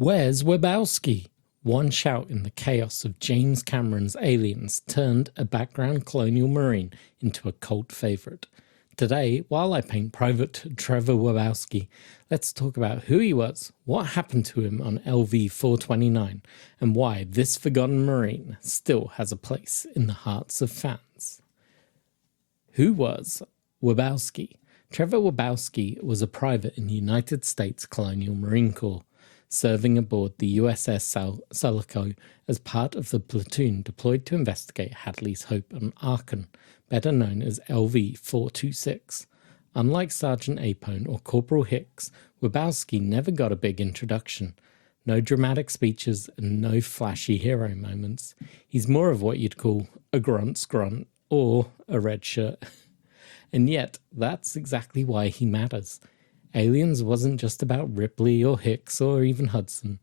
Where's Wierzbowski? One shout in the chaos of James Cameron's Aliens turned a background Colonial Marine into a cult favourite. Today, while I paint Private Trevor Wierzbowski, let's talk about who he was, what happened to him on LV 429, and why this forgotten Marine still has a place in the hearts of fans. Who was Wierzbowski? Trevor Wierzbowski was a private in the United States Colonial Marine Corps, serving aboard the USS Sulaco as part of the platoon deployed to investigate Hadley's Hope on Aachen, better known as LV 426. Unlike Sergeant Apone or Corporal Hicks, Wierzbowski never got a big introduction. No dramatic speeches and no flashy hero moments. He's more of what you'd call a grunt's grunt or a red shirt. And yet, that's exactly why he matters. Aliens wasn't just about Ripley or Hicks or even Hudson.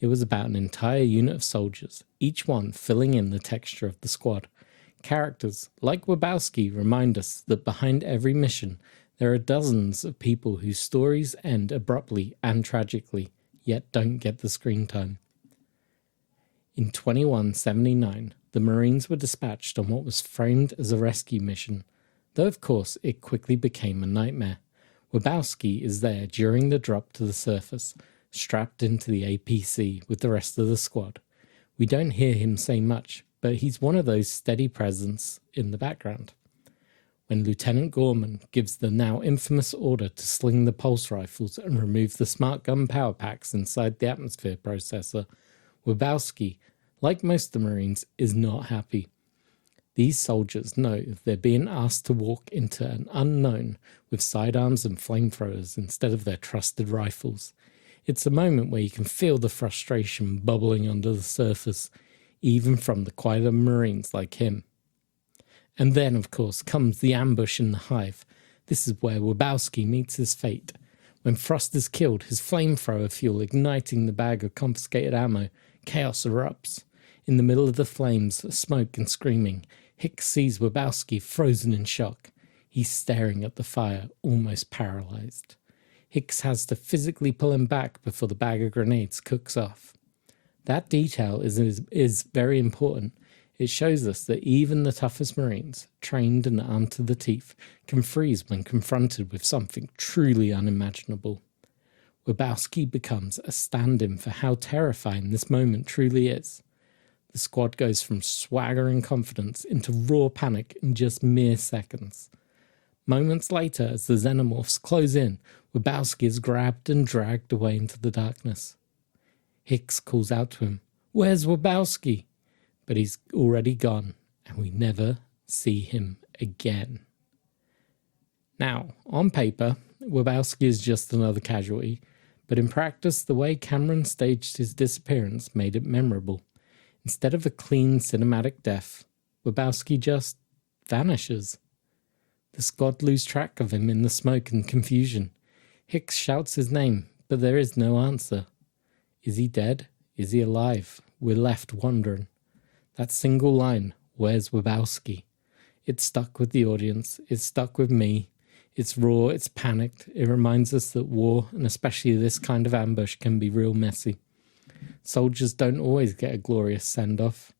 It was about an entire unit of soldiers, each one filling in the texture of the squad. Characters like Wierzbowski remind us that behind every mission, there are dozens of people whose stories end abruptly and tragically, yet don't get the screen time. In 2179, the Marines were dispatched on what was framed as a rescue mission, though of course it quickly became a nightmare. Wierzbowski is there during the drop to the surface, strapped into the APC with the rest of the squad. We don't hear him say much, but he's one of those steady presence in the background. When Lieutenant Gorman gives the now infamous order to sling the pulse rifles and remove the smart gun power packs inside the atmosphere processor, Wierzbowski, like most of the Marines, is not happy. These soldiers know they're being asked to walk into an unknown with sidearms and flamethrowers instead of their trusted rifles. It's a moment where you can feel the frustration bubbling under the surface, even from the quieter Marines like him. And then, of course, comes the ambush in the Hive. This is where Wierzbowski meets his fate. When Frost is killed, his flamethrower fuel igniting the bag of confiscated ammo, chaos erupts. In the middle of the flames, smoke and screaming, Hicks sees Wierzbowski frozen in shock. He's staring at the fire, almost paralyzed. Hicks has to physically pull him back before the bag of grenades cooks off. That detail is very important. It shows us that even the toughest Marines, trained and armed to the teeth, can freeze when confronted with something truly unimaginable. Wierzbowski becomes a stand-in for how terrifying this moment truly is. The squad goes from swagger and confidence into raw panic in just mere seconds. Moments later, as the xenomorphs close in, Wierzbowski is grabbed and dragged away into the darkness. Hicks calls out to him, "Where's Wierzbowski?" But he's already gone, and we never see him again. Now, on paper, Wierzbowski is just another casualty, but in practice, the way Cameron staged his disappearance made it memorable. Instead of a clean cinematic death, Wierzbowski just vanishes. The squad lose track of him in the smoke and confusion. Hicks shouts his name, but there is no answer. Is he dead? Is he alive? We're left wondering. That single line, "Where's Wierzbowski?" It stuck with the audience, it stuck with me. It's raw, it's panicked. It reminds us that war, and especially this kind of ambush, can be real messy. Soldiers don't always get a glorious send-off.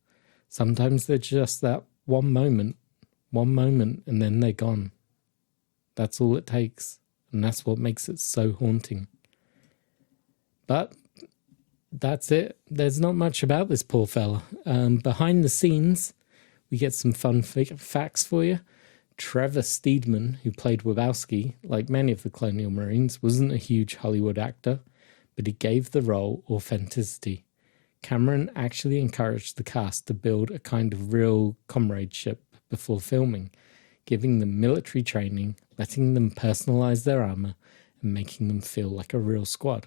Sometimes they're just that one moment, and then they're gone. That's all it takes, and that's what makes it so haunting. But that's it. There's not much about this poor fella. Behind the scenes, we get some fun facts for you. Trevor Steedman, who played Wierzbowski, like many of the Colonial Marines, wasn't a huge Hollywood actor, but he gave the role authenticity. Cameron actually encouraged the cast to build a kind of real comradeship before filming, giving them military training, letting them personalize their armor, and making them feel like a real squad.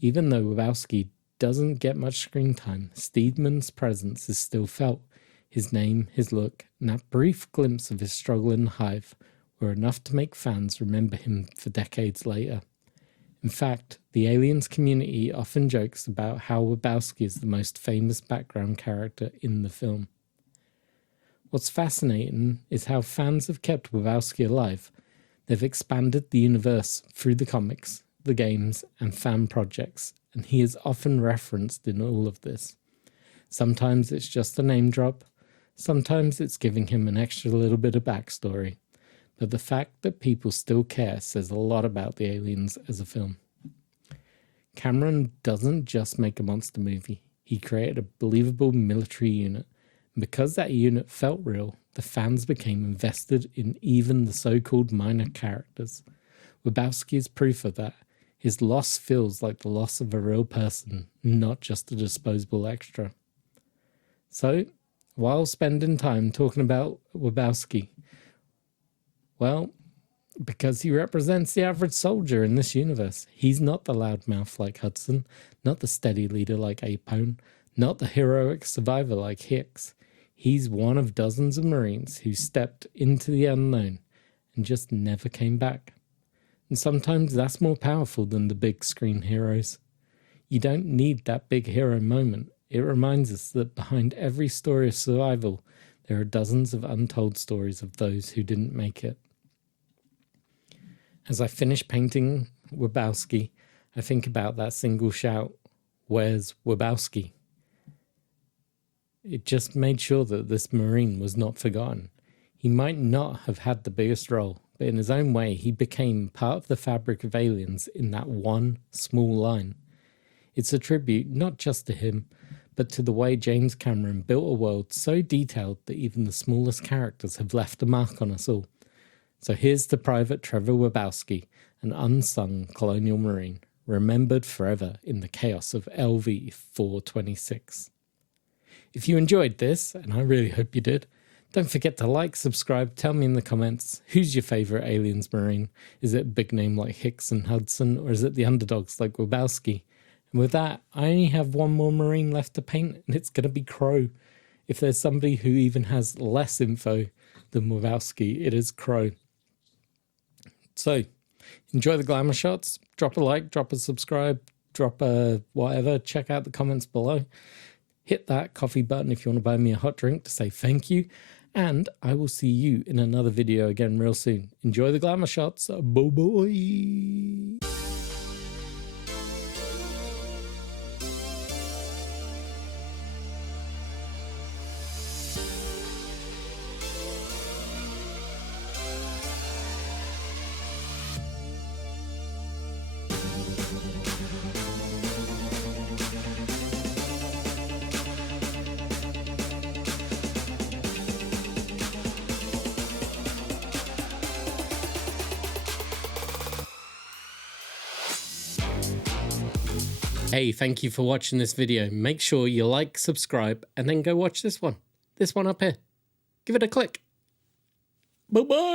Even though Wierzbowski doesn't get much screen time, Steedman's presence is still felt. His name, his look, and that brief glimpse of his struggle in the Hive were enough to make fans remember him for decades later. In fact, the Aliens community often jokes about how Wierzbowski is the most famous background character in the film. What's fascinating is how fans have kept Wierzbowski alive. They've expanded the universe through the comics, the games, and fan projects, and he is often referenced in all of this. Sometimes it's just a name drop, sometimes it's giving him an extra little bit of backstory, but the fact that people still care says a lot about the Aliens as a film. Cameron doesn't just make a monster movie, he created a believable military unit, and because that unit felt real, the fans became invested in even the so-called minor characters. Wierzbowski is proof of that. His loss feels like the loss of a real person, not just a disposable extra. So, while spending time talking about Wierzbowski, well, because he represents the average soldier in this universe. He's not the loudmouth like Hudson, not the steady leader like Apone, not the heroic survivor like Hicks. He's one of dozens of Marines who stepped into the unknown and just never came back. And sometimes that's more powerful than the big screen heroes. You don't need that big hero moment. It reminds us that behind every story of survival, there are dozens of untold stories of those who didn't make it. As I finish painting Wierzbowski, I think about that single shout, "Where's Wierzbowski?" It just made sure that this Marine was not forgotten. He might not have had the biggest role, but in his own way, he became part of the fabric of Aliens in that one small line. It's a tribute not just to him, but to the way James Cameron built a world so detailed that even the smallest characters have left a mark on us all. So here's to Private Trevor Wierzbowski, an unsung Colonial Marine, remembered forever in the chaos of LV 426. If you enjoyed this, and I really hope you did, don't forget to like, subscribe, tell me in the comments, who's your favourite Aliens Marine? Is it a big name like Hicks and Hudson, or is it the underdogs like Wierzbowski? And with that, I only have one more Marine left to paint, and it's going to be Crow. If there's somebody who even has less info than Wierzbowski, it is Crow. So, enjoy the glamour shots, drop a like, drop a subscribe, drop a whatever, check out the comments below. Hit that coffee button if you want to buy me a hot drink to say thank you. And I will see you in another video again real soon. Enjoy the glamour shots. Bye-bye. Hey, thank you for watching this video. Make sure you like, subscribe, and then go watch this one. This one up here. Give it a click. Bye-bye.